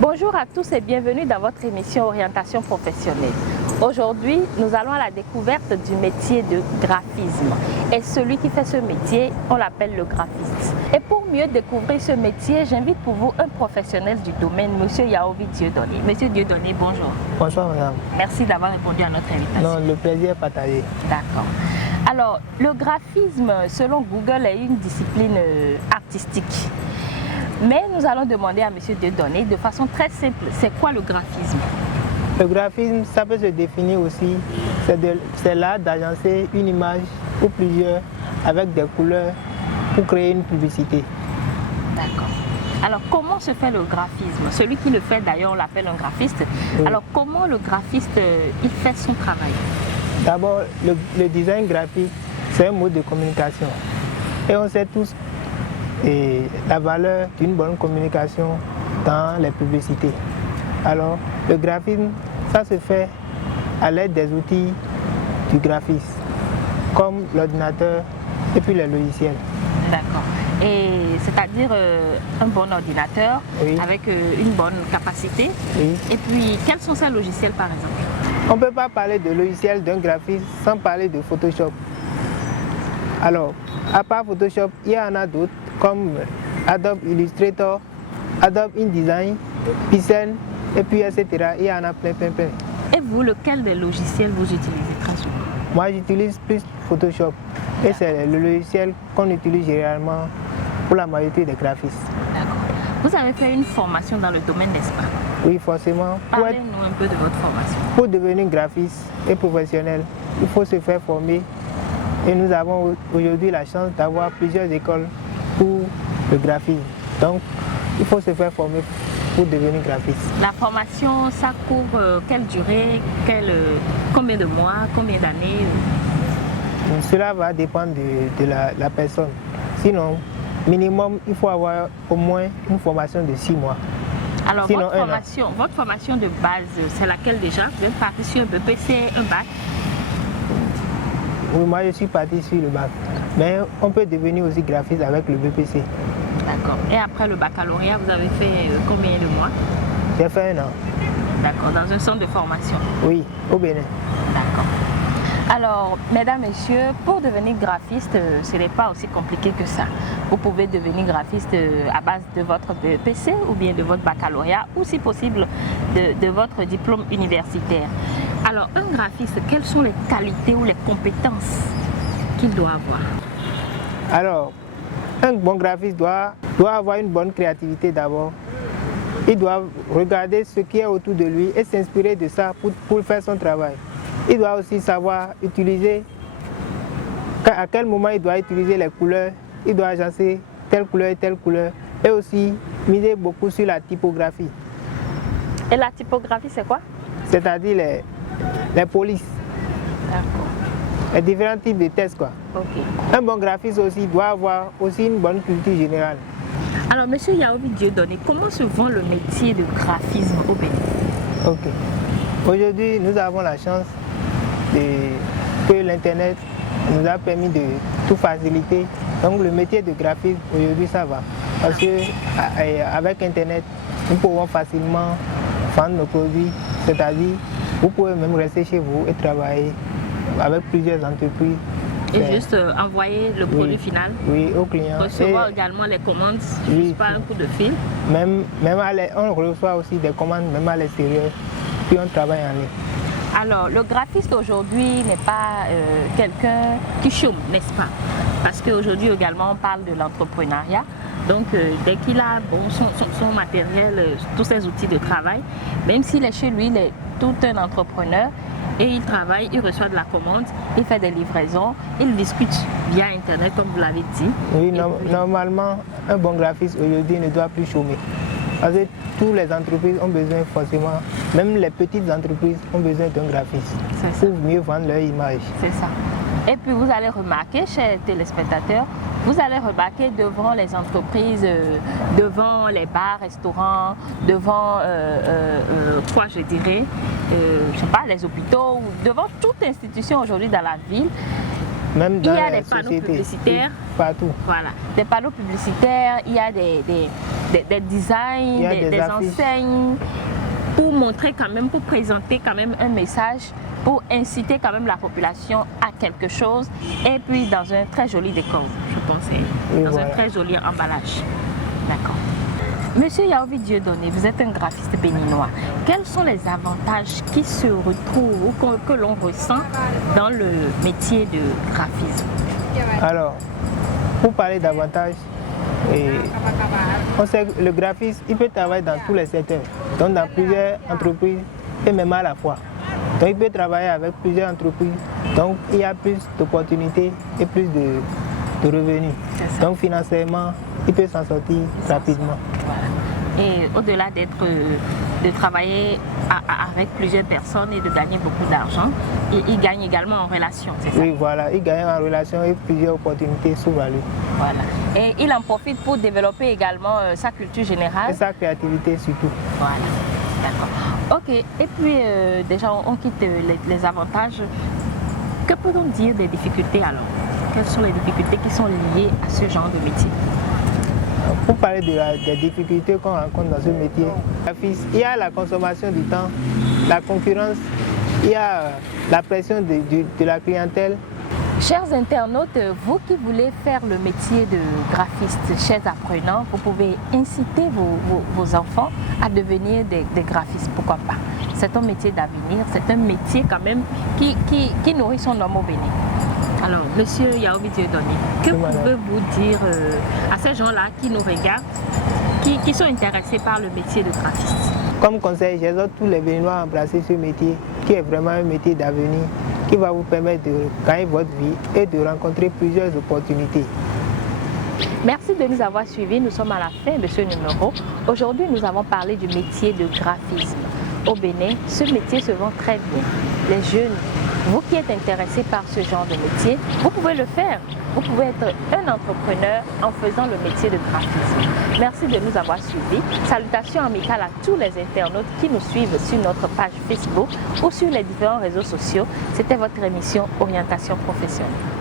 Bonjour à tous et bienvenue dans votre émission Orientation professionnelle. Aujourd'hui, nous allons à la découverte du métier de graphisme. Et celui qui fait ce métier, on l'appelle le graphiste. Et pour mieux découvrir ce métier, j'invite pour vous un professionnel du domaine, M. Yaovi Dieudonné. Monsieur Dieudonné, bonjour. Bonsoir madame. Merci d'avoir répondu à notre invitation. Non, le plaisir est partagé. D'accord. Alors, le graphisme, selon Google, est une discipline artistique. Mais nous allons demander à M. Dieudonné, de façon très simple, c'est quoi le graphisme? Le graphisme, ça peut se définir aussi, c'est l'art d'agencer une image ou plusieurs avec des couleurs pour créer une publicité. D'accord. Alors, comment se fait le graphisme? Celui qui le fait, d'ailleurs, on l'appelle un graphiste. Oui. Alors, comment le graphiste, il fait son travail? D'abord, le design graphique, c'est un mode de communication. Et on sait tous la valeur d'une bonne communication dans les publicités. Alors, le graphisme, ça se fait à l'aide des outils du graphisme, comme l'ordinateur et puis les logiciels. D'accord. Et c'est-à-dire un bon ordinateur, oui, avec une bonne capacité. Oui. Et puis, quels sont ces logiciels par exemple? On ne peut pas parler de logiciel d'un graphiste sans parler de Photoshop. Alors, à part Photoshop, il y en a d'autres comme Adobe Illustrator, Adobe InDesign, Pixel, et puis etc. Il y en a plein. Et vous, lequel des logiciels vous utilisez très souvent? Moi, j'utilise plus Photoshop. Et c'est le logiciel qu'on utilise généralement pour la majorité des graphistes. D'accord. Vous avez fait une formation dans le domaine, n'est-ce pas? Oui, forcément. Parlez-nous un peu de votre formation. Pour devenir graphiste et professionnel, il faut se faire former. Et nous avons aujourd'hui la chance d'avoir plusieurs écoles pour le graphisme. Donc, il faut se faire former pour devenir graphiste. La formation, ça couvre quelle durée, combien de mois, combien d'années? Cela va dépendre de la personne. Sinon, minimum, il faut avoir au moins une formation de 6 mois. Alors, votre formation de base, c'est laquelle déjà? Vous êtes parti sur un BPC, un bac? Oui, moi je suis parti sur le bac. Mais on peut devenir aussi graphiste avec le BPC. D'accord. Et après le baccalauréat, vous avez fait combien de mois? J'ai fait 1 an. D'accord. Dans un centre de formation? Oui, au Bénin. D'accord. Alors, mesdames, messieurs, pour devenir graphiste, ce n'est pas aussi compliqué que ça. Vous pouvez devenir graphiste à base de votre BPC ou bien de votre baccalauréat ou si possible de votre diplôme universitaire. Alors, un graphiste, quelles sont les qualités ou les compétences qu'il doit avoir? Alors, un bon graphiste doit avoir une bonne créativité d'abord. Il doit regarder ce qui est autour de lui et s'inspirer de ça pour faire son travail. Il doit aussi savoir utiliser, à quel moment il doit utiliser les couleurs, il doit agencer telle couleur et telle couleur, et aussi miser beaucoup sur la typographie. Et la typographie, c'est quoi? C'est-à-dire les polices. D'accord. Les différents types de tests, quoi. Okay. Un bon graphiste aussi doit avoir aussi une bonne culture générale. Alors, M. Yaovi Dieudonné, comment se vend le métier de graphisme au Bénin? Ok. Aujourd'hui, nous avons la chance que l'Internet nous a permis de tout faciliter. Donc, le métier de graphisme, aujourd'hui, ça va. Parce qu'avec Internet, nous pouvons facilement vendre nos produits. C'est-à-dire, vous pouvez même rester chez vous et travailler avec plusieurs entreprises. Et juste envoyer le produit final? Oui, aux clients. Recevoir également les commandes, juste par un coup de fil? On reçoit aussi des commandes, même à l'extérieur, puis on travaille en ligne. Alors, le graphiste aujourd'hui n'est pas quelqu'un qui chôme, n'est-ce pas? Parce qu'aujourd'hui également, on parle de l'entrepreneuriat. Donc, dès qu'il a son matériel, tous ses outils de travail, même s'il est chez lui, il est tout un entrepreneur et il travaille, il reçoit de la commande, il fait des livraisons, il discute via Internet, comme vous l'avez dit. Oui, normalement, un bon graphiste aujourd'hui ne doit plus chômer. Parce que toutes les entreprises ont besoin forcément, même les petites entreprises ont besoin d'un graphiste pour mieux vendre leur image. C'est ça. Et puis vous allez remarquer, chers téléspectateurs, vous allez remarquer devant les entreprises, devant les bars, restaurants, devant quoi je dirais, je sais pas, les hôpitaux, ou devant toute institution aujourd'hui dans la ville. Même dans il y a des panneaux publicitaires. Partout. Voilà, des panneaux publicitaires, il y a des des designs, des enseignes, pour montrer quand même, pour présenter quand même un message, pour inciter quand même la population à quelque chose, et puis dans un très joli décor, je pense, dans un très joli emballage. D'accord. Monsieur Yaovi Dieudonné, vous êtes un graphiste béninois. Quels sont les avantages qui se retrouvent ou que l'on ressent dans le métier de graphisme? Alors, pour parler d'avantages, on sait que le graphiste, il peut travailler dans tous les secteurs, donc dans plusieurs entreprises et même à la fois. Donc il peut travailler avec plusieurs entreprises, donc il y a plus d'opportunités et plus de revenus. Donc financièrement, il peut s'en sortir rapidement. Voilà. Et au-delà de travailler avec plusieurs personnes et de gagner beaucoup d'argent, il gagne également en relation, c'est ça? Oui, voilà, il gagne en relation et plusieurs opportunités s'ouvrent à lui. Voilà. Et il en profite pour développer également sa culture générale. Et sa créativité surtout. Voilà, d'accord. Ok, et puis déjà on quitte les avantages. Que peut-on dire des difficultés alors? Quelles sont les difficultés qui sont liées à ce genre de métier? Pour parler des difficultés qu'on rencontre dans ce métier, il y a la consommation du temps, la concurrence, il y a la pression de la clientèle. Chers internautes, vous qui voulez faire le métier de graphiste, chers apprenants, vous pouvez inciter vos enfants à devenir des graphistes, pourquoi pas. C'est un métier d'avenir, c'est un métier quand même qui nourrit son homme au Bénin. Alors, monsieur Yaovi Dieudonné, que pouvez-vous dire à ces gens-là qui nous regardent, qui sont intéressés par le métier de graphiste? Comme conseil, j'exhorte tous les Béninois à embrasser ce métier, qui est vraiment un métier d'avenir, qui va vous permettre de gagner votre vie et de rencontrer plusieurs opportunités. Merci de nous avoir suivis. Nous sommes à la fin de ce numéro. Aujourd'hui, nous avons parlé du métier de graphisme. Au Bénin, ce métier se vend très bien. Les jeunes, vous qui êtes intéressés par ce genre de métier, vous pouvez le faire. Vous pouvez être un entrepreneur en faisant le métier de graphisme. Merci de nous avoir suivis. Salutations amicales à tous les internautes qui nous suivent sur notre page Facebook ou sur les différents réseaux sociaux. C'était votre émission Orientation professionnelle.